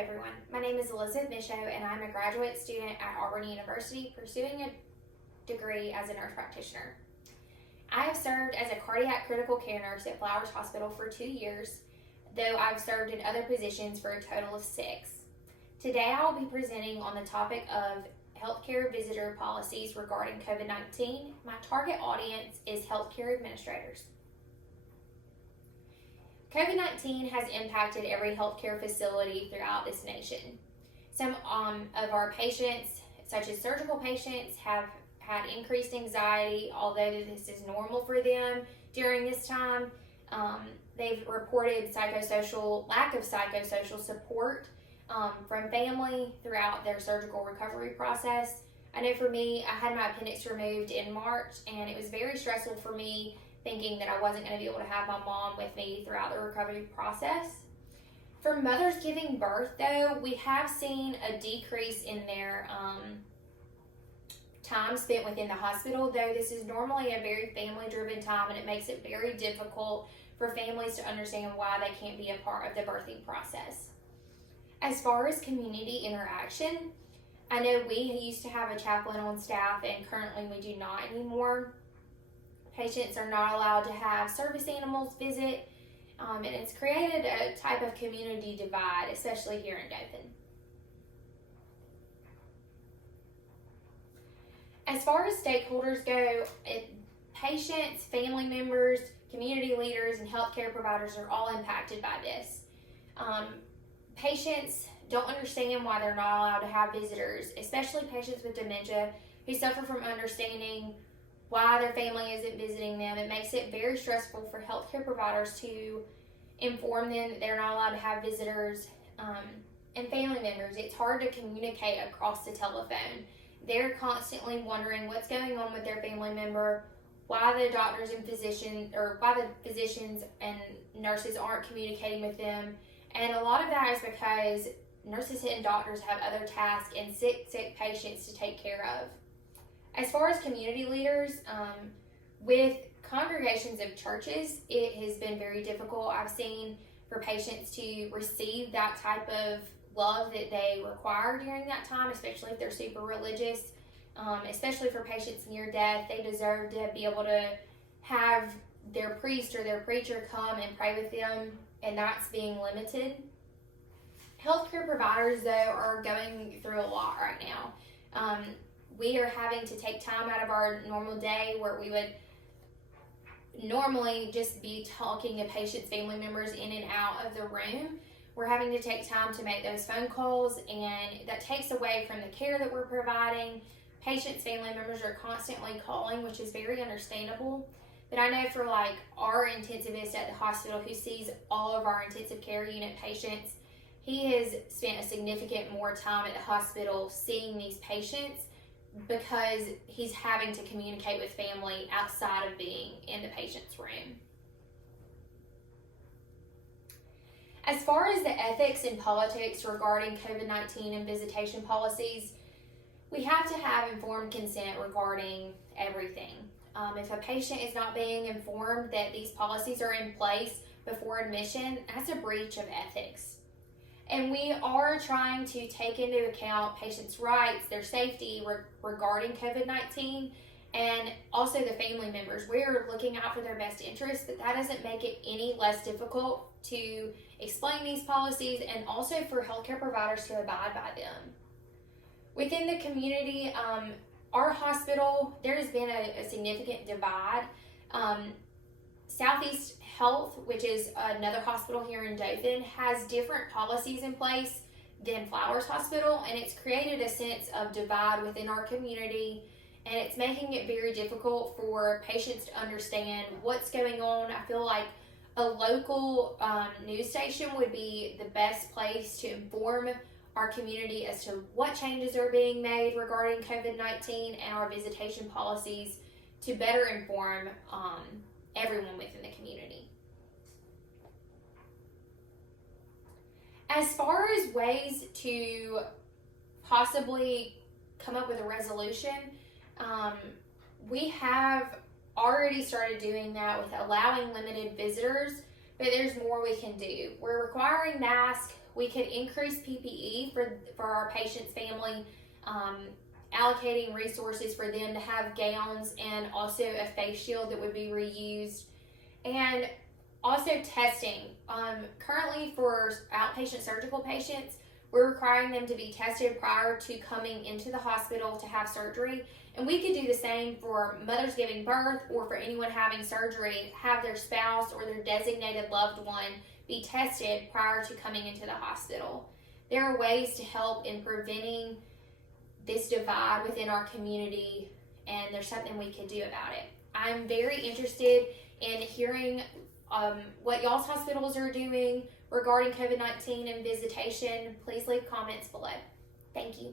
everyone. My name is Elizabeth Mishoe, and I'm a graduate student at Auburn University pursuing a degree as a nurse practitioner. I have served as a cardiac critical care nurse at Flowers Hospital for 2 years, though I've served in other positions for a total of 6. Today I will be presenting on the topic of healthcare visitor policies regarding COVID-19. My target audience is healthcare administrators. COVID-19 has impacted every healthcare facility throughout this nation. Some of our patients, such as surgical patients, have had increased anxiety, although this is normal for them during this time. They've reported lack of psychosocial support from family throughout their surgical recovery process. I know for me, I had my appendix removed in March, and it was very stressful for me thinking that I wasn't going to be able to have my mom with me throughout the recovery process. For mothers giving birth, though, we have seen a decrease in their time spent within the hospital, though this is normally a very family-driven time, and it makes it very difficult for families to understand why they can't be a part of the birthing process. As far as community interaction, I know we used to have a chaplain on staff, and currently we do not anymore. Patients are not allowed to have service animals visit, and it's created a type of community divide, especially here in Dothan. As far as stakeholders go, patients, family members, community leaders, and healthcare providers are all impacted by this. Patients don't understand why they're not allowed to have visitors, especially patients with dementia who suffer from understanding why their family isn't visiting them. It makes it very stressful for healthcare providers to inform them that they're not allowed to have visitors, and family members. It's hard to communicate across the telephone. They're constantly wondering what's going on with their family member, why the doctors and physicians, or why the physicians and nurses aren't communicating with them. And a lot of that is because nurses and doctors have other tasks and sick patients to take care of. As far as community leaders, with congregations of churches, it has been very difficult. I've seen for patients to receive that type of love that they require during that time, especially if they're super religious, especially for patients near death. They deserve to be able to have their priest or their preacher come and pray with them, and that's being limited. Healthcare providers, though, are going through a lot right now. We are having to take time out of our normal day where we would normally just be talking to patients' family members in and out of the room. We're having to take time to make those phone calls, and that takes away from the care that we're providing. Patients' family members are constantly calling, which is very understandable. But I know for like our intensivist at the hospital who sees all of our intensive care unit patients, he has spent a significant more time at the hospital seeing these patients because he's having to communicate with family outside of being in the patient's room. As far as the ethics and politics regarding COVID-19 and visitation policies, we have to have informed consent regarding everything. If a patient is not being informed that these policies are in place before admission, that's a breach of ethics. And we are trying to take into account patients' rights, their safety regarding COVID-19, and also the family members. We're looking out for their best interests, but that doesn't make it any less difficult to explain these policies and also for healthcare providers to abide by them. Within the community, our hospital, there has been a significant divide. Southeast Health, which is another hospital here in Dothan, has different policies in place than Flowers Hospital, and it's created a sense of divide within our community, and it's making it very difficult for patients to understand what's going on. I feel like a local news station would be the best place to inform our community as to what changes are being made regarding COVID-19 and our visitation policies to better inform everyone within the community. As far as ways to possibly come up with a resolution, we have already started doing that with allowing limited visitors, but there's more we can do. We're requiring masks, We could increase PPE for our patient's family, allocating resources for them to have gowns and also a face shield that would be reused. And also testing. Currently for outpatient surgical patients, we're requiring them to be tested prior to coming into the hospital to have surgery. And we could do the same for mothers giving birth, or for anyone having surgery, have their spouse or their designated loved one be tested prior to coming into the hospital. There are ways to help in preventing this divide within our community, and there's something we can do about it. I'm very interested in hearing what y'all's hospitals are doing regarding COVID-19 and visitation. Please leave comments below. Thank you.